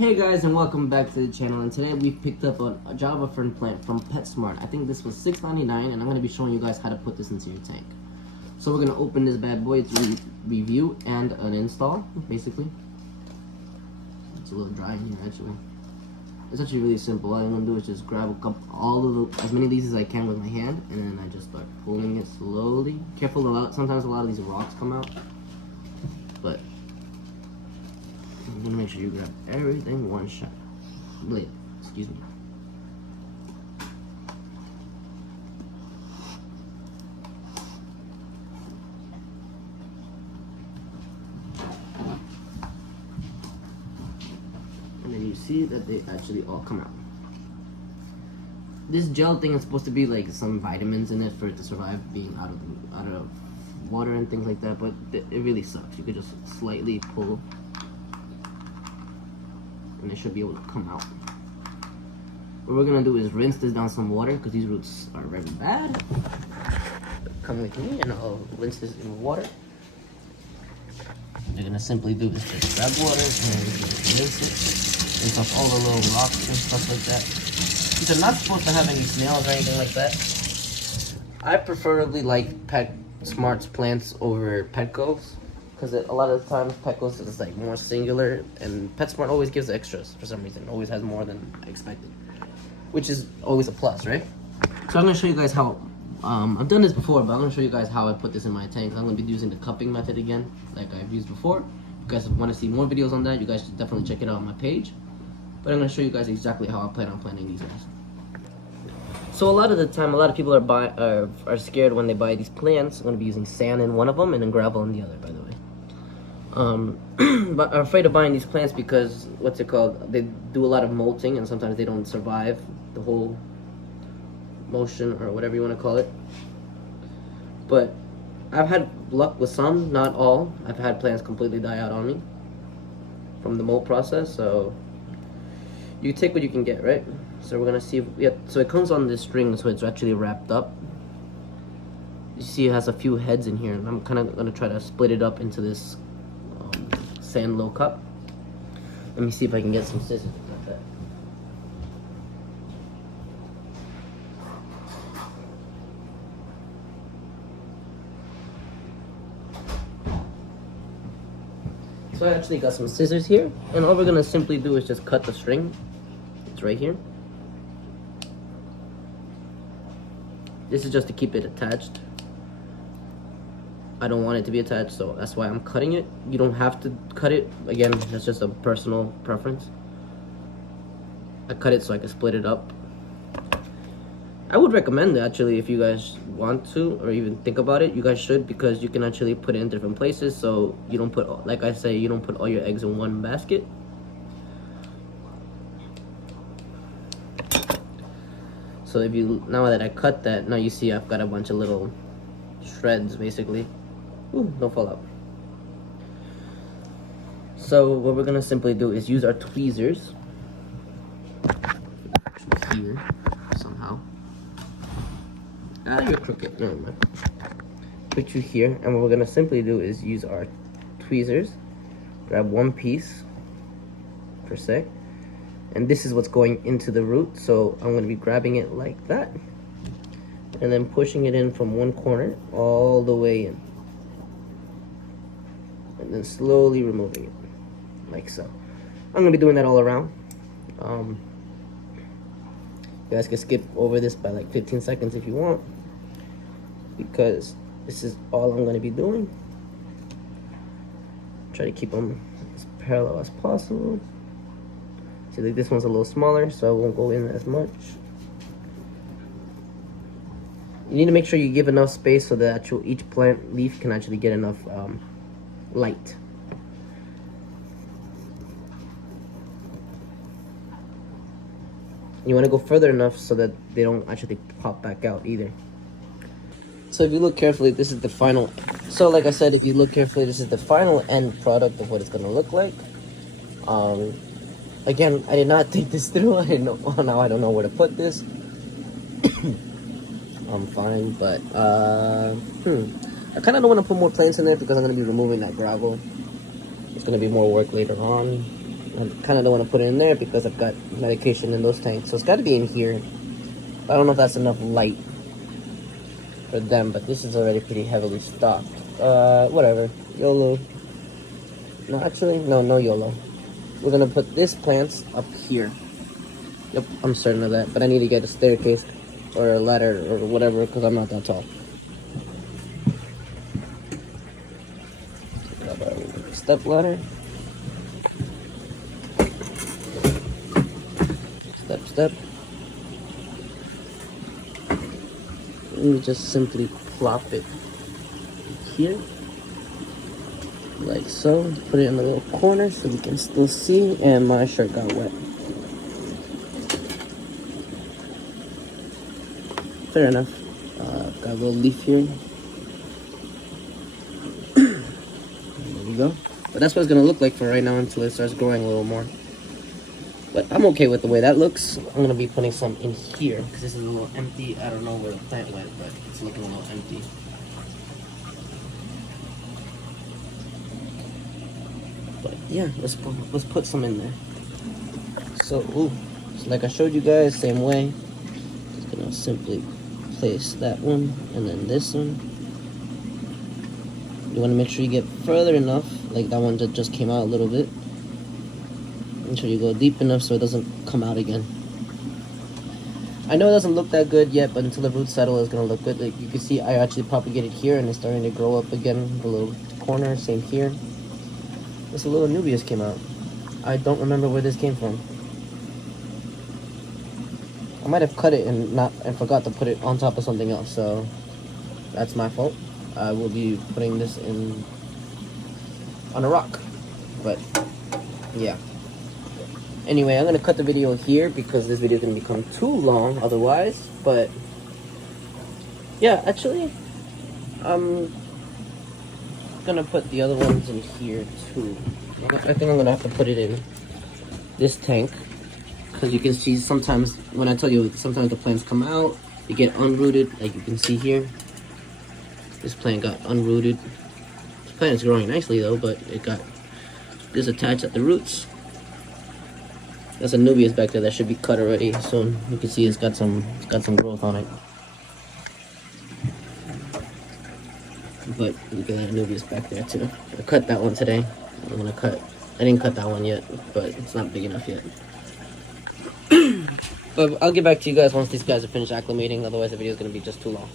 Hey guys, and welcome back to the channel. And today we've picked up a Java fern plant from PETSMART. I think this was $6.99, and I'm going to be showing you guys how to put this into your tank. So we're going to open this bad boy. It's a review and an install, basically. It's a little dry in here, actually. It's actually really simple. All I'm going to do is just grab a couple, as many of these as I can with my hand, and then I just start pulling it slowly. Careful, sometimes a lot of these rocks come out, but I'm gonna make sure you grab everything one shot. Blade, excuse me. And then you see that they actually all come out. This gel thing is supposed to be like some vitamins in it for it to survive being out of water and things like that, but it really sucks. You could just slightly pull and it should be able to come out. What we're gonna do is rinse this down some water because these roots are very bad. Come with me and I'll rinse this in water. What you're gonna simply do is just grab water and rinse it. Rinse off all the little rocks and stuff like that. These are not supposed to have any snails or anything like that. I preferably like PETSMART's plants over Petco's, because a lot of the times Petco's is like more singular, and PETSMART always gives extras for some reason. Always has more than expected, which is always a plus, right? So I'm gonna show you guys how. I've done this before, but I'm gonna show you guys how I put this in my tank. I'm gonna be using the cupping method again, like I've used before. If you guys want to see more videos on that, you guys should definitely check it out on my page. But I'm gonna show you guys exactly how I plan on planting these guys. So a lot of the time, a lot of people are scared when they buy these plants. I'm gonna be using sand in one of them and then gravel in the other, by the way. But I'm afraid of buying these plants because they do a lot of molting, and sometimes they don't survive the whole motion or whatever you want to call it. But I've had luck with some, not all. I've had plants completely die out on me from the molt process, so you take what you can get, right? So we're gonna see if so it comes on this string, so it's actually wrapped up. You see it has a few heads in here, and I'm kind of gonna try to split it up into this sand low cup. Let me see if I can get some scissors like that. So I actually got some scissors here, and all we're gonna simply do is just cut the string. It's right here. This is just to keep it attached. I don't want it to be attached, so that's why I'm cutting it. You don't have to cut it. Again, that's just a personal preference. I cut it so I can split it up. I would recommend it, actually, if you guys want to, or even think about it. You guys should, because you can actually put it in different places, so you don't put, like I say, you don't put all your eggs in one basket. So now that I cut that, now you see I've got a bunch of little shreds, basically. Ooh, don't fall out. So what we're gonna simply do is use our tweezers. Here, somehow. You're crooked. Never mind. Put you here, and what we're gonna simply do is use our tweezers. Grab one piece per se, and this is what's going into the root. So I'm gonna be grabbing it like that, and then pushing it in from one corner all the way in. And then slowly removing it, like so. I'm gonna be doing that all around. You guys can skip over this by like 15 seconds if you want, because this is all I'm gonna be doing. Try to keep them as parallel as possible. See, like this one's a little smaller, so I won't go in as much. You need to make sure you give enough space so that each plant leaf can actually get enough light. You want to go further enough so that they don't actually pop back out either. So if you look carefully, this is the final. So like I said, if you look carefully, this is the final end product of what it's going to look like. Again, I did not think this through. I didn't know. Well, now I don't know where to put this. I'm fine, but I kind of don't want to put more plants in there because I'm going to be removing that gravel. It's going to be more work later on. I kind of don't want to put it in there because I've got medication in those tanks. So it's got to be in here. I don't know if that's enough light for them, but this is already pretty heavily stocked. Whatever. YOLO. No, actually, no YOLO. We're going to put this plants up here. Yep, I'm certain of that. But I need to get a staircase or a ladder or whatever because I'm not that tall. Step ladder. Step. And we just simply plop it here. Like so. Put it in the little corner so we can still see. And my shirt got wet. Fair enough. Got a little leaf here. There we go. But that's what it's gonna look like for right now until it starts growing a little more. But I'm okay with the way that looks. I'm gonna be putting some in here because this is a little empty. I don't know where the plant went, but it's looking a little empty. But yeah, let's put some in there. So, so like I showed you guys, same way. Just gonna simply place that one and then this one. You want to make sure you get further enough, like that one that just came out a little bit. Make sure you go deep enough so it doesn't come out again. I know it doesn't look that good yet, but until the roots settle, it's gonna look good. Like you can see, I actually propagated here, and it's starting to grow up again. The little corner, same here. This little Nubius came out. I don't remember where this came from. I might have cut it and forgot to put it on top of something else, so that's my fault. I will be putting this in on a rock, but yeah. Anyway, I'm gonna cut the video here because this video is gonna become too long otherwise. But yeah, actually, I'm gonna put the other ones in here too. I think I'm gonna have to put it in this tank because you can see sometimes when I tell you sometimes the plants come out, they get unrooted, like you can see here. This plant got unrooted. This plant is growing nicely though, but it got disattached at the roots. That's a Nubius back there that should be cut already soon. You can see it's got some growth on it. But look at that Nubius back there too. I cut that one today. I didn't cut that one yet, but it's not big enough yet. But I'll get back to you guys once these guys are finished acclimating, otherwise the video is gonna be just too long.